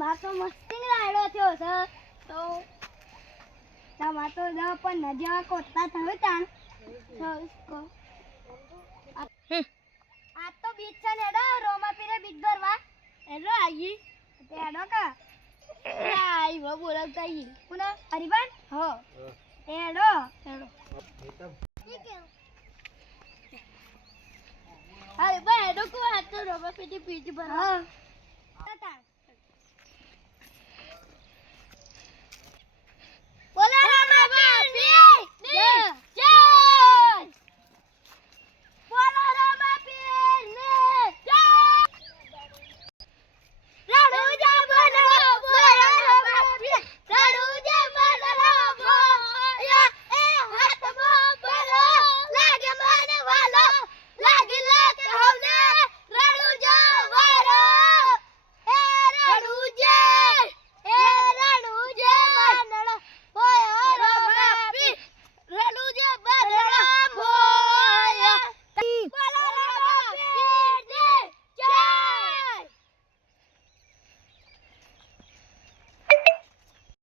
તમાર તો મસ્તી રાયડો થયો છે તો તમાર તો દવા પણ નજર કોતા થયો તાણ આ તો બીચ છે ને રોમા પીરે બીચ ભરવા એલો આવી એડો કા આઈ વો બોલતા ઈ કોના હરીબન હો એડો ઠીક હે અરે ભાઈ એડો કો આ તો રોમા પીરે બીચ ભરવા હા